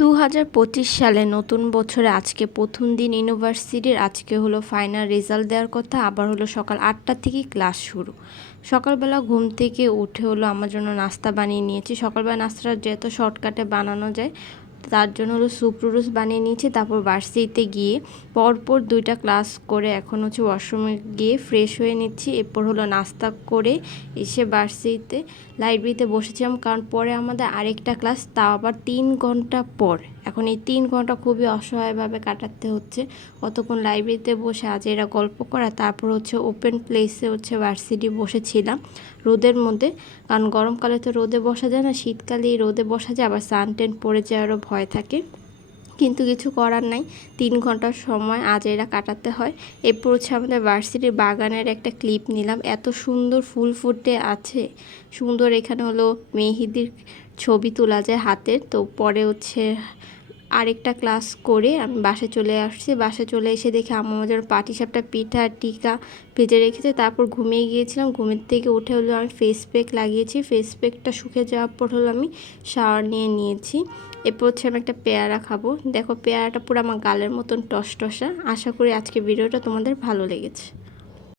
2025 সালে নতুন বছরে আজকে প্রথম দিন ইউনিভার্সিটির। আজকে হলো ফাইনাল রেজাল্ট দেওয়ার কথা। আবার হলো সকাল 8টা থেকে ক্লাস শুরু। সকালবেলা ঘুম থেকে উঠে হলো আমার জন্য নাস্তা বানিয়ে নিয়েছি। সকালবেলা নাস্তাটা যেহেতু শর্টকাটে বানানো যায়, তার জন্য হলো স্যুপ নুডলস বানিয়ে নিয়েছি। তারপর ভার্সিটিতে গিয়ে পরপর 2টা ক্লাস করে এখন হচ্ছে ওয়াশরুমে গিয়ে ফ্রেশ হয়ে নিচ্ছি। এরপর হলো নাস্তা করে এসে ভার্সিটিতে লাইব্রেরিতে বসেছিলাম, কারণ পরে আমাদের আরেকটা ক্লাস, তাও আবার 3 ঘন্টা পর। এখন এই 3 ঘন্টা খুবই অসহায়ভাবে কাটাতে হচ্ছে। কতক্ষণ লাইব্রেরিতে বসে আজ এরা গল্প করা, তারপর হচ্ছে ওপেন প্লেসে হচ্ছে ভার্সিটি বসেছিলাম রোদের মধ্যে, কারণ গরমকালে তো রোদে বসা যায় না, শীতকালে রোদে বসা যায়, আবার সানটেন পড়ে যাওয়ারও ভয় থাকে। কিন্তু কিছু করার নাই, 3 ঘন্টার সময় আজ এরা কাটাতে হয়। এরপর হচ্ছে আমাদের ভার্সিটির বাগানের একটা ক্লিপ নিলাম। এত সুন্দর ফুল ফুটে আছে, সুন্দর। এখানে হলো মেহেদির ছবি তোলা যায় হাতের। তো পরে হচ্ছে আরেকটা ক্লাস করে আমি বাসায় চলে আসছি। বাসায় চলে এসে দেখি আম্মু আমার জন্য পাটিসাপটা পিঠা আর টিকা ভেজে রেখেছে। তারপর ঘুমিয়ে গিয়েছিলাম। ঘুমের থেকে উঠে হলো আমি ফেস প্যাক লাগিয়েছি। ফেস প্যাকটা শুকিয়ে যাওয়ার পর হলো আমি শাওয়ার নিয়ে নিয়েছি। এরপর হচ্ছে আমি একটা পেয়ারা খাবো। দেখো পেয়ারাটা পুরো আমার গালের মতন টসটসা। আশা করি আজকে ভিডিওটা তোমাদের ভালো লেগেছে।